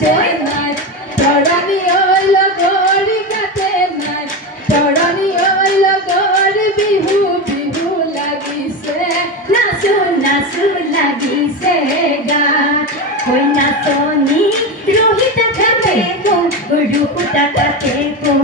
আইজয় নাই তৰণি ঐ লগৰী কাটে নাই তৰণি ঐ লগৰী বিহু বিহু লাগিছে নাচো নাচো লাগিছে গা ঐ নাচনি ৰোহিতা কাটে গো ৰূপুতা কাটে গো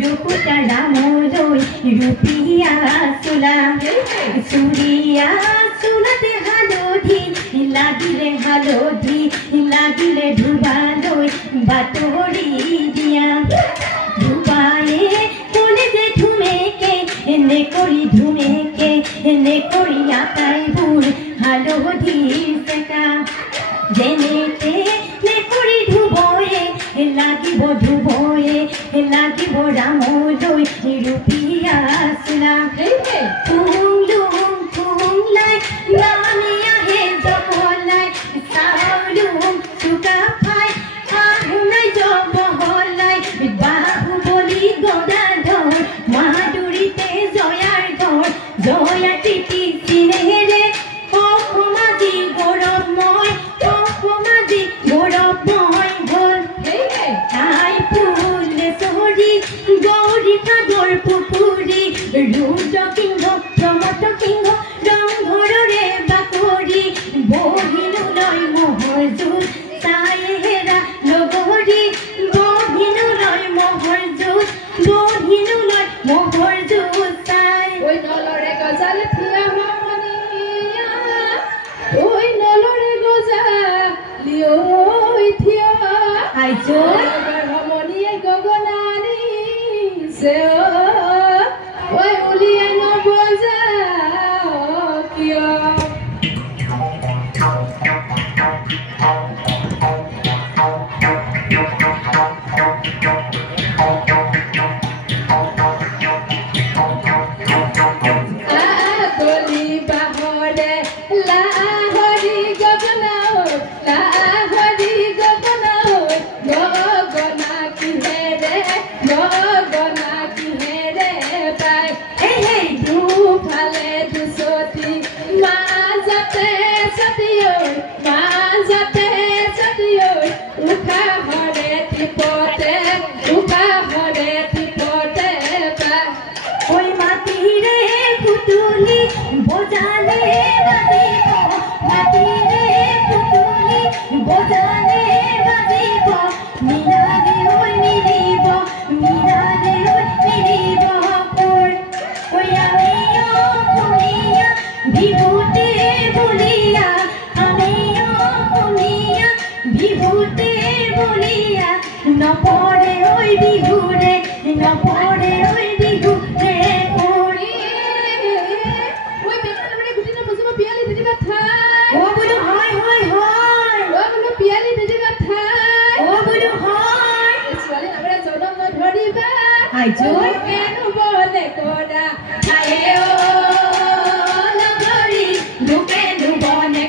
ৰূপুতা ৰামলৈ ৰূপিয়া চোলা চুৰিয়া চোলাতে হালধি লাগিলে ধুবালৈ বাতৰি দিয়া ধুবায়ে ক'লে যে ধুমেকে এনে কৰি আটাইবোৰ হালধি চেকা যেনেকে নেকৰি ধুবয়ে লাগিব ৰামলৈ ৰূপিয়া চোলা ফুংলাই নামি আহে জপলাই চাউলুম চুকা খাই আহুনাই জবহলাই বাহুবলি গদাধৰ মাধুৰীতে জয়াৰ ঘৰ জয়া তিতি চিনেৰে অসমাজি গৌৰৱময় হ'ল তাই ফুলেশ্বৰী গৌৰী সাগৰ পুখুৰী ৰুদ্ৰ সিংহ প্ৰমথ সিংহ ৰংঘৰৰে বাকৰি বহিনুলৈ মহৰ যুঁজ তাই হেৰা লগৰী বহিনুলৈ মহৰ যুঁজ তাই ঐ নলৰে গজাল থিয়া মনিয়া ঐ নলৰে গজালি ঐ থিয়া আইজয় মনিয়ে গগনানি সে ঐ উলিয়াই নবজা কিয় আগলি বাহৰে লাহৰি গগনাও লাহৰি গগনাও গগনা কিহেৰে পাই হেই দুফালে দুচতি মাজতে চতিয়ৈ উশাহৰে টিপতে পাই ঐ মাটিৰে পুতুলি বজালে বাজিব মিলালে ঐ মিলিব ঐ আমি অসমীয়া বিহুতে বলিয়া নপৰে ঐ বিহুৰে ঐ বেটাৰে গুটি নবজিব পিয়ালি দিদিবা ঠাই ও বোলো হয় পিয়ালি দিদিবা ঠাই বোলো হয় ছোৱালী নামেৰে জনম নধৰিবা আইজয় বলে কৰা আয়ে ও লগৰী লোকেনো বনে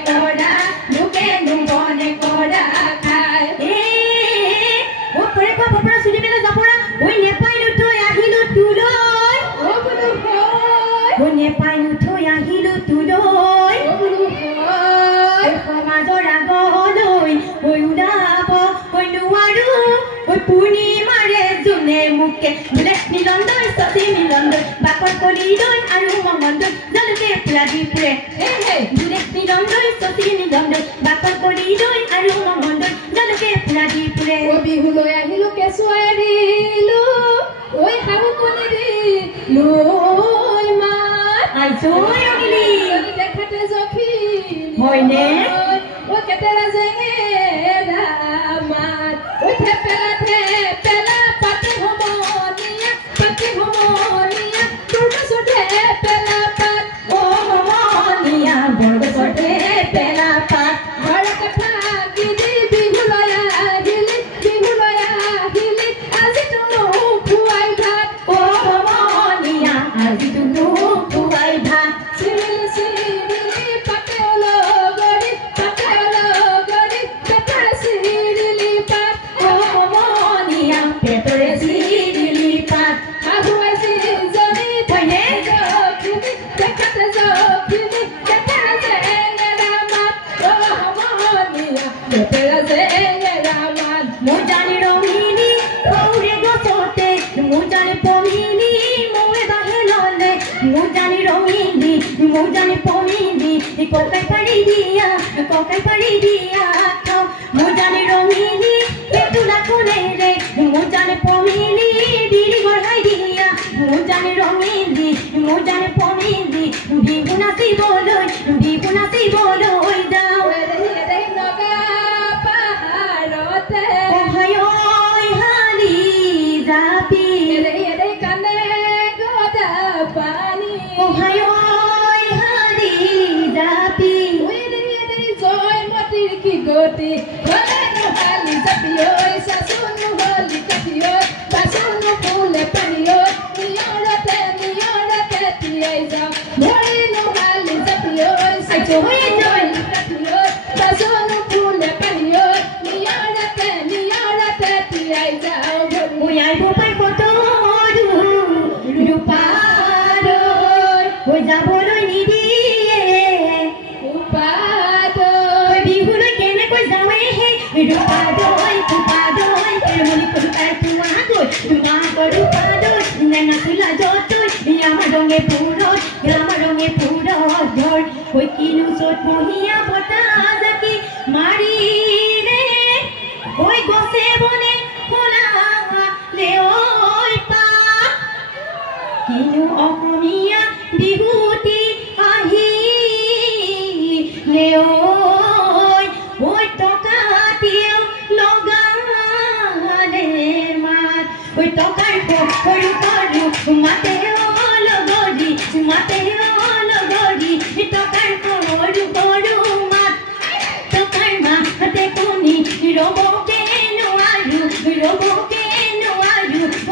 কৰা খাই ও পৰে পৰা চুলি মেলা যাবৰা ঐ নেপাইলো থৈ আহিলো তুলৈ বোলো হয় ঐ নেপাইলো থৈ আহিলো তুলৈ বোলো হয় সমাজৰ আগলৈ ঐ ওলাব ঐ নোৱাৰো ঐ পূৰ্ণিমাৰে জোনে মোকে বোলে মিলনদৈ সতী মিলনদৈ বাকত কলিদৈ আৰু মংগলদৈ জালুকে ফুৰা দি ফুৰে বোলে মিলনদৈ সতী মিলনদৈ বাকত কলিদৈ আৰু মংগলদৈ জালুকে ফুৰা দি ফুৰে বিহুলৈ আহিলো কেঁচুৱা এৰিলো ঐ শাহু কণী লৈ মাত আইজৈ অগিলি দেখাতে জখি হয়নে ঐ কেতেৰা জেঙেৰা মাত ঐ থেপেলা পাতি সমনীয়া তোৰ পাছতে পেলা পাত ও সমনীয়া বৰগছতে পেলা পাত ঘৰ কথা গিলি বিহুলৈ আহিলি আজি তোনো খুৱাই ভাত ও সমনীয়া আজি তুনো খুৱাই ভাত চিমিলি পাতে লগৰী daman Mujani romini Kaure gosote Mujani pomini Moe bahelole Mujani romini Mujani pomini Kokai pari dia Mujani romini Petula kunere Mujani pomini Diri gorhai dia Mujani romini Mujani pomini Bibuna si boloi dao Ohayoi hali zapi Ohayoi hali zapi Goti, no hali zapio, sasunu hali kapio, pasunu pule panio, niyorate tiaiza, mori no hali zapio, sasunu hali kapio, pasunu pule panio, niyorate tiaiza, Uyai bupai kotoru rupado, oja boloi nidie, upado, bihulo kene koi zawe he, rupado, muli korukai tuwa rupado, nana tula joto, yamadonge puro, dor, koi kinu sot mohia botazaki, mari re, koi gose bone, hola leoi pa, kinu ohomia bihuti ahi, leoi, oi toka tiu logale mat, oi toka koru mateo logodi, toka koru mat, toka ma te kuni robo ke no aru,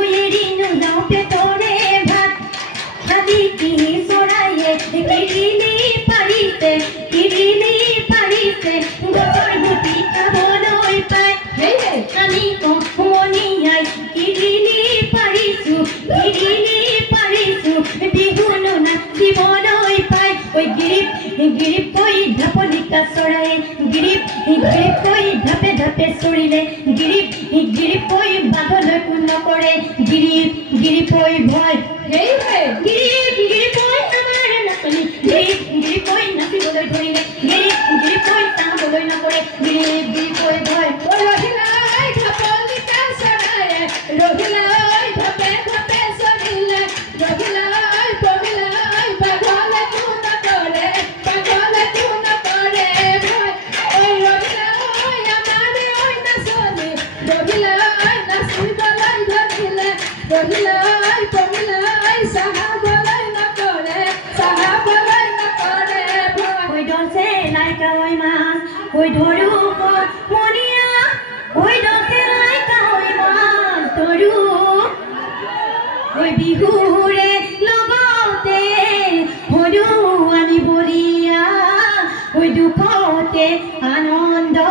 oiri no dao pe tore bhat, habiti soraye kirili parite, gotor buti ka boloi pai, ami ko moniyai kirili parisu, bihuno na si boloi pai, oi girip koi dhapolika soraye, girip koi dhape sorile, girip koi bagoloi kunno kore, girip koi bhoy, girip koi amar nakali, girip koi nasi boloi dhorile, girip koi ta boloi na kore, girip koi bhoy, rohilai dhapolika soraye, rohilai dhape sorile, rohilai bagole tuna kore, oi rohilai amare oi na soni, rohilai nasi boloi dhorile, rohilai saha boloi na kore, koi donse laika oi mas, koi dhoru monia, koi donse laika oi mas toru, koi bihure logote horu ani bolia, koi dukhote anondo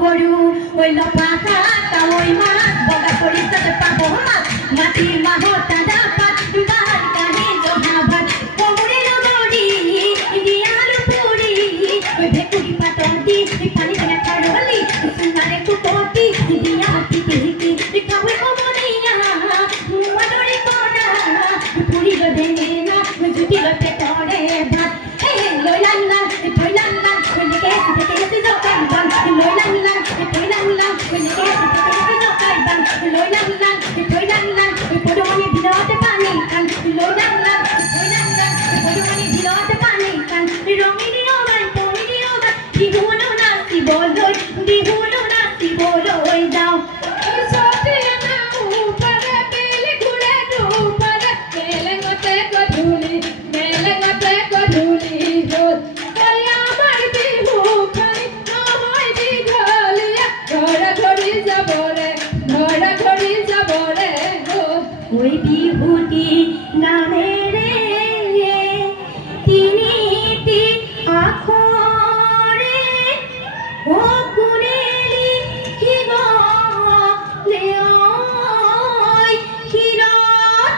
koru, koi lopaka ta oi mas boga polita te pabo mas, mati mahota dapat bahar kahe johabat, komure logodi dialu puri, koi bhekuri patoti pani tena karoli, sunare kutoti dia hiti kawe komoniya, madore kona puri lo dena, juti lo pe tore bhat, loilalla kulike site jo kai ban, loilalla kulike site jo kai ban, loilalla podoni bilote pani kan, loilalla podoni bilote pani kan, romini obai poni obai, bihuno nasi boloi dao. ওই বিভূতি নামেরে তিনিটি আখরে ও কুনেলি হিগলেয় হিরত